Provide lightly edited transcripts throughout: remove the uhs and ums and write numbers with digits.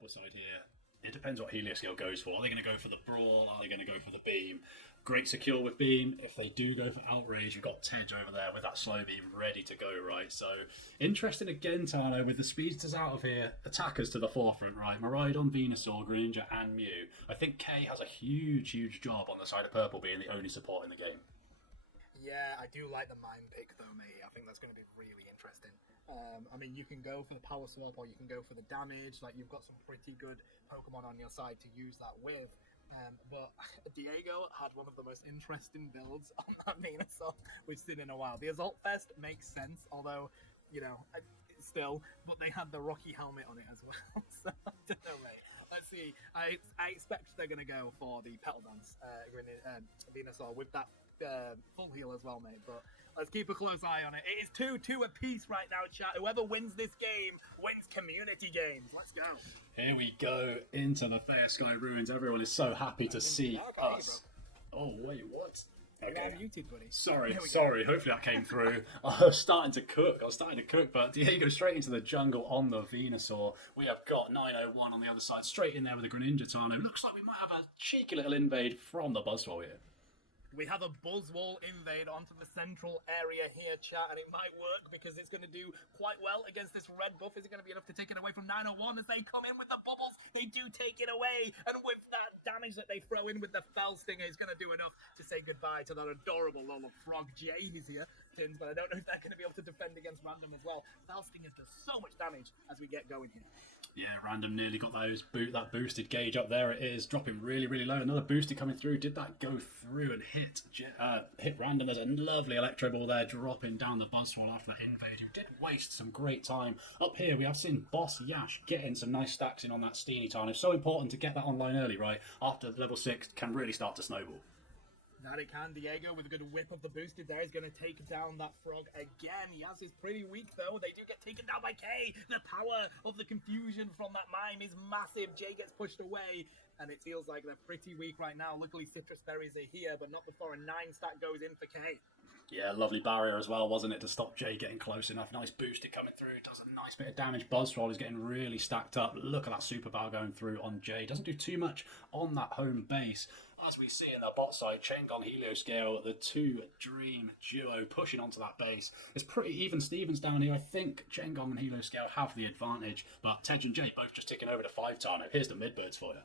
purple side here, it depends what Helioscale goes for. Are they going to go for the Brawl? Are they going to go for the Beam? Great secure with Beam. If they do go for Outrage, you've got Tej over there with that slow beam ready to go, right? So, interesting again, Tano, with the Speedsters out of here, attackers to the forefront, right? Miraidon, Venusaur, Greninja, and Mew. I think K has a huge, huge job on the side of purple being the only support in the game. Yeah, I do like the Mime pick though, mate. I think that's going to be really interesting. I mean, you can go for the Power Swap or you can go for the damage. Like, you've got some pretty good Pokemon on your side to use that with. But Diego had one of the most interesting builds on that Venusaur we've seen in a while. The Assault Fest makes sense, although, you know, still, but they had the Rocky helmet on it as well. So, I don't know, mate. Let's see. I expect they're going to go for the Petal Dance Venusaur with that full heal as well, mate. But let's keep a close eye on it. It is 2-2 apiece right now, chat. Whoever wins this game wins community games. Let's go. Here we go into the Fair Sky Ruins. Everyone is so happy to see us. Oh, wait, what? Okay. Muted, buddy. Sorry. Hopefully that came through. I was starting to cook, but Diego straight into the jungle on the Venusaur. We have got 901 on the other side, straight in there with the Greninja Tano. Looks like we might have a cheeky little invade from the Buzzwole here. We have a Buzzwole invade onto the central area here, chat, and it might work because it's going to do quite well against this red buff. Is it going to be enough to take it away from 901 as they come in with the bubbles? They do take it away, and with that damage that they throw in with the Fell Stinger, it's going to do enough to say goodbye to that adorable little frog. Jay is here, Tins, but I don't know if they're going to be able to defend against Random as well. Fell Stinger does so much damage as we get going here. Yeah, Random nearly got that boosted gauge up there. It is dropping really, really low. Another booster coming through. Did that go through and hit Random? There's a lovely Electro Ball there dropping down the Buzzwole after that invade. Who did waste some great time. Up here, we have seen Boss Yash getting some nice stacks in on that Steenie Tarn. It's so important to get that online early, right? After level 6 can really start to snowball. That it can. Diego with a good whip of the boosted there is going to take down that frog again. Yaz is pretty weak though. They do get taken down by K. The power of the confusion from that Mime is massive. Jay gets pushed away and it feels like they're pretty weak right now. Luckily Citrus Berries are here, but not before a 9 stack goes in for K. Yeah, lovely barrier as well, wasn't it, to stop Jay getting close enough. Nice booster coming through, does a nice bit of damage. Buzzwole is getting really stacked up. Look at that super power going through on Jay. Doesn't do too much on that home base. As we see in the bot side, Chengon, Helioscale, the two Dream duo pushing onto that base. It's pretty even Stevens down here. I think Chengon and Helioscale have the advantage, but Tej and Jay both just ticking over to 5-Tarno. Here's the mid-birds for you.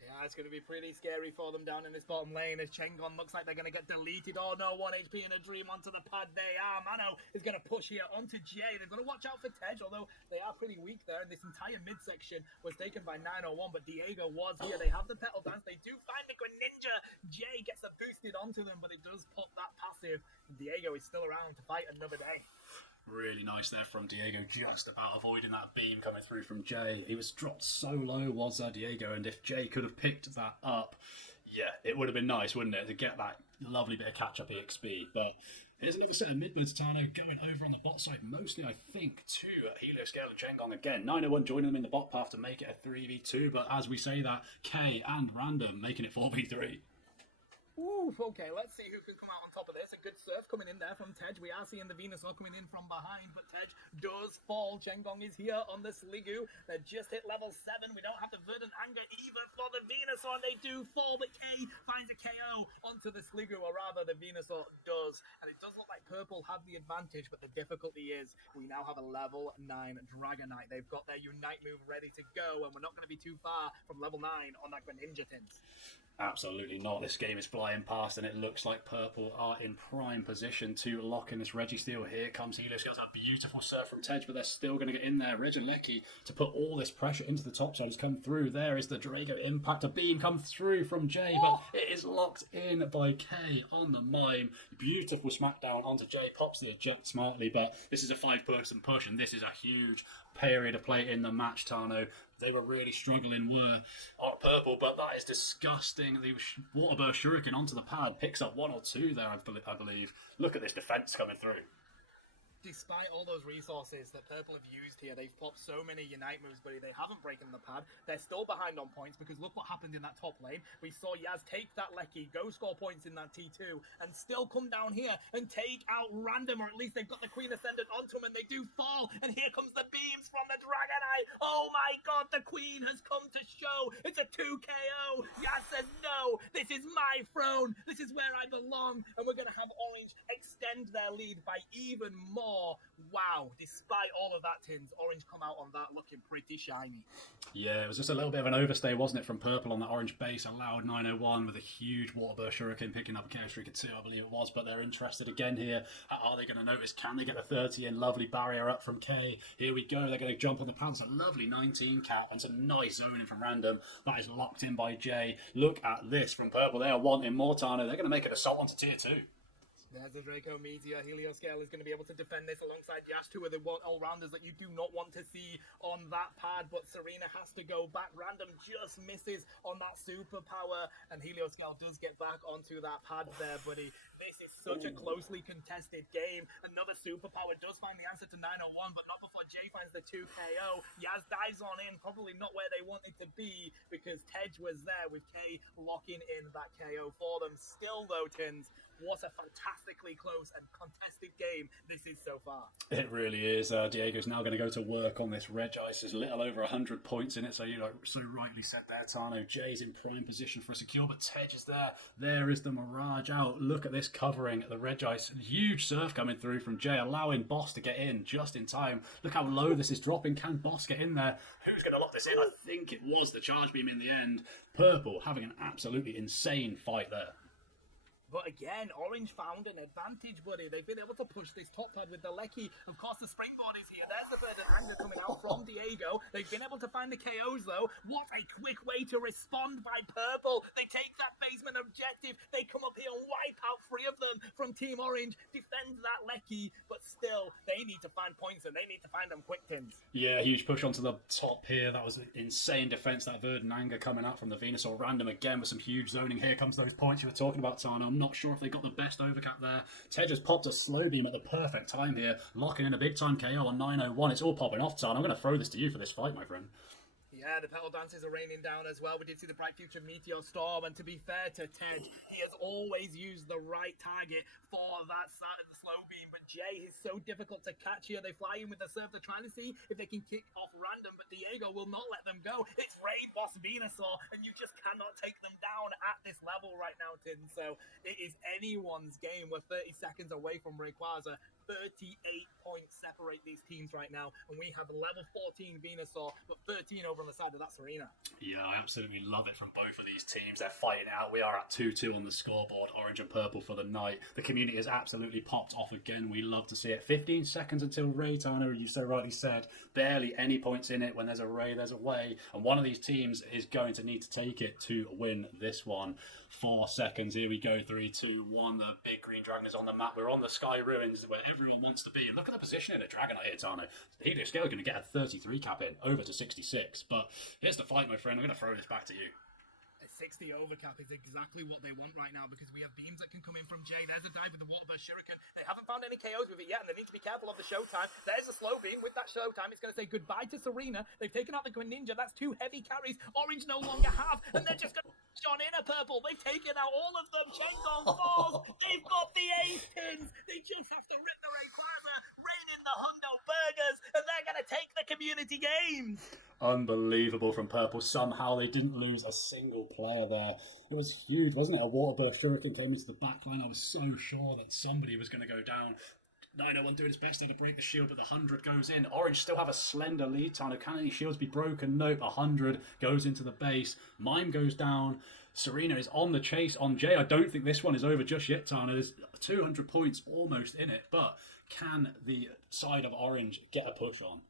Yeah, it's going to be pretty scary for them down in this bottom lane as Chengon looks like they're going to get deleted. Oh no, 1 HP and a Dream onto the pad. They are. Mano is going to push here onto Jay. They've got to watch out for Tej, although they are pretty weak there. And this entire midsection was taken by 901, but Diego was here. They have the Petal Dance. They do find the Greninja. Jay gets a boosted onto them, but it does put that passive. Diego is still around to fight another day. Really nice there from Diego, just about avoiding that beam coming through from Jay. He was dropped so low, was Diego, and if Jay could have picked that up, yeah, it would have been nice, wouldn't it, to get that lovely bit of catch-up EXP. But here's another set of mid-birds, Tano, going over on the bot side, mostly, I think, to Helioscale and Chengon again. 901 joining them in the bot path to make it a 3v2, but as we say that, K and Random making it 4v3. Oof, okay, let's see who can come out on top of this. A good surf coming in there from Tej. We are seeing the Venusaur coming in from behind, but Tej does fall. Chengon is here on the Sliggoo. They just hit level 7. We don't have the Verdant Anger either for the Venusaur. They do fall, but K finds a KO onto the Sliggoo, or rather the Venusaur does. And it does look like Purple have the advantage, but the difficulty is we now have a level 9 Dragonite. They've got their Unite move ready to go, and we're not going to be too far from level 9 on that Greninja Tins. Absolutely not. This game is flying past, and it looks like Purple are in prime position to lock in this Registeel. Here comes Helioscale. A beautiful serve from Tej, but they're still going to get in there. Regilecki to put all this pressure into the top side has come through. There is the Drago Impact. A beam comes through from Jay, but it is locked in by K on the Mime. Beautiful smackdown onto Jay. Pops the eject smartly, but this is a 5-person push, and this is a huge period of play in the match, Tano. They were really struggling, on Purple, but that is disgusting. The Water Burst Shuriken onto the pad, picks up 1 or 2 there, I believe. Look at this defense coming through. Despite all those resources that Purple have used here, they've popped so many Unite moves, but they haven't broken the pad. They're still behind on points because look what happened in that top lane. We saw Yaz take that Lecky, go score points in that T2, and still come down here and take out random, or at least they've got the Queen Ascendant onto them, and they do fall. And here comes the beams from the Dragonite. Oh my god, the Queen has come to show. It's a 2 KO. Yaz says, no, this is my throne. This is where I belong. And we're going to have Orange extend their lead by even more. Wow, despite all of that, Tins, Orange come out on that looking pretty shiny. Yeah, it was just a little bit of an overstay, wasn't it, from Purple on that orange base. Allowed 901 with a huge Water Burst Shuriken picking up a Chaos Streaker 2, I believe it was, but they're interested again here. Are they going to notice? Can they get the 30 in? Lovely barrier up from K. Here we go. They're going to jump on the pounce. A lovely 19 cap and some nice zoning from Random. That is locked in by Jay. Look at this from Purple. They are wanting Mortano. They're going to make an assault onto tier 2. There's a Draco Meteor. Helioscale is going to be able to defend this alongside Yash, two of the all-rounders that you do not want to see on that pad, but Serena has to go back. Random just misses on that superpower, and Helioscale does get back onto that pad there, buddy. This is such a closely contested game. Another superpower does find the answer to 901, but not before Jay finds the 2 KO. Yaz dives on in, probably not where they wanted to be, because Tej was there with K locking in that KO for them. Still though, Tins, what a fantastically close and contested game this is so far. It really is. Diego's now going to go to work on this Regice. There's a little over 100 points in it, so you so rightly said there, Tano. Jay's in prime position for a secure, but Tej is there. There is the Mirage out. Look at this covering the Regice. Huge surf coming through from Jay, allowing Boss to get in just in time. Look how low this is dropping. Can Boss get in there? Who's going to lock this in? I think it was the Charge Beam in the end. Purple having an absolutely insane fight there. But again, Orange found an advantage, buddy. They've been able to push this top pad with the Lecky. Of course, the springboard is here. There's the bird and anger coming out from Diego. They've been able to find the KOs, though. What a quick way to respond by Purple. They take that basement objective. They come up here and wipe out 3 of them from Team Orange. Defend that Lecky. But still, they need to find points, and they need to find them quick, Tins. Yeah, huge push onto the top here. That was an insane defense. That Verdant Anger coming out from the Venusaur Random again with some huge zoning. Here comes those points you were talking about, Tana. I'm not sure if they got the best overcap there. Tej just popped a slow beam at the perfect time here, locking in a big time KO on 901. It's all popping off, Tana. I'm going to throw this to you for this fight, my friend. Yeah, the petal dances are raining down as well. We did see the Bright Future Meteor Storm, and to be fair to Tej, he has always used the right target for that side of the slow beam, but Jay is so difficult to catch here. They fly in with the surf. They're trying to see if they can kick off Random, but Diego will not let them go. It's Raid Boss Venusaur, and you just cannot take them down at this level right now, Tin. So it is anyone's game. We're 30 seconds away from Rayquaza. 38 points separate these teams right now, and we have level 14 Venusaur, but 13 over on the side of that Serena. Yeah, I absolutely love it from both of these teams. They're fighting out. We are at 2-2 on the scoreboard, orange and purple for the night. The community has absolutely popped off again. We love to see it. 15 seconds until Ray, Tana, you so rightly said. Barely any points in it. When there's a Ray, there's a way, and one of these teams is going to need to take it to win this one. 4 seconds. Here we go. 3, 2, 1. The big green dragon is on the map. We're on the Sky Ruins where everyone wants to be. Look at the positioning of Dragonite here, Tano. The Helioscale is going to get a 33 cap in, over to 66. But here's the fight, my friend. I'm going to throw this back to you. 60 overcap is exactly what they want right now, because we have beams that can come in from Jay. There's a dive with the Water Burst Shuriken. They haven't found any KOs with it yet, and they need to be careful of the showtime. There's a slow beam. With that showtime, it's going to say goodbye to Serena. They've taken out the Greninja. That's 2 heavy carries. Orange no longer have, and they're just going to push on in a purple. They've taken out all of them. Shengon falls. They've got the ace pins. They just have to rip the Rayquaza, rain in the Hundo Burgers, and they're going to take the community games. Unbelievable from Purple. Somehow they didn't lose a single player there. It was huge, wasn't it? A Water Burst Shuriken came into the back line. I was so sure that somebody was going to go down. 901 doing his best there to break the shield, but the 100 goes in. Orange still have a slender lead time. Can any shields be broken? Nope. 100 goes into the base. Mime goes down. Serena is on the chase on Jay. I don't think this one is over just yet, Tana. There's 200 points almost in it, but can the side of Orange get a push on?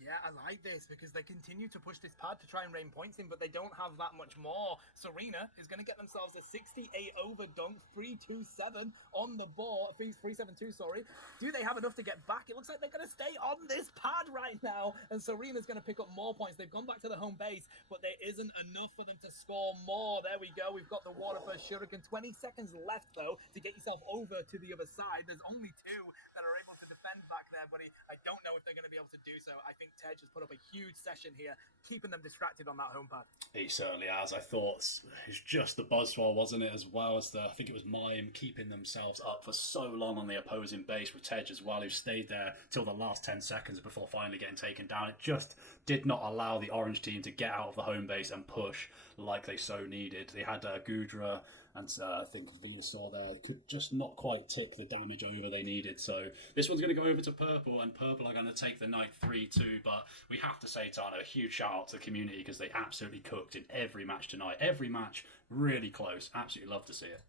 Yeah, I like this because they continue to push this pad to try and rain points in, but they don't have that much more. Serena is going to get themselves a 68 over dunk, 3-2-7 on the board. 3-7-2, sorry. Do they have enough to get back? It looks like they're going to stay on this pad right now, and Serena's going to pick up more points. They've gone back to the home base, but there isn't enough for them to score more. There we go. We've got the Water Burst Shuriken. 20 seconds left, though, to get yourself over to the other side. There's only 2 that are able to defend. defend back there, buddy. I don't know if they're going to be able to do so. I think Tej has put up a huge session here, keeping them distracted on that home pad. He certainly has. I thought it was just the Buzzsaw, wasn't it, as well as I think it was Mime keeping themselves up for so long on the opposing base with Tej as well, who stayed there till the last 10 seconds before finally getting taken down. It just did not allow the orange team to get out of the home base and push like they so needed. They had Gudra and I think Venusaur there could just not quite tick the damage over they needed. So this one's going to go over to Purple, and Purple are going to take the night 3-2. But we have to say, Tana, a huge shout out to the community because they absolutely cooked in every match tonight. Every match really close. Absolutely love to see it.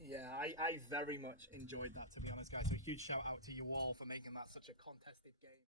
Yeah, I very much enjoyed that, to be honest, guys. So huge shout out to you all for making that such a contested game.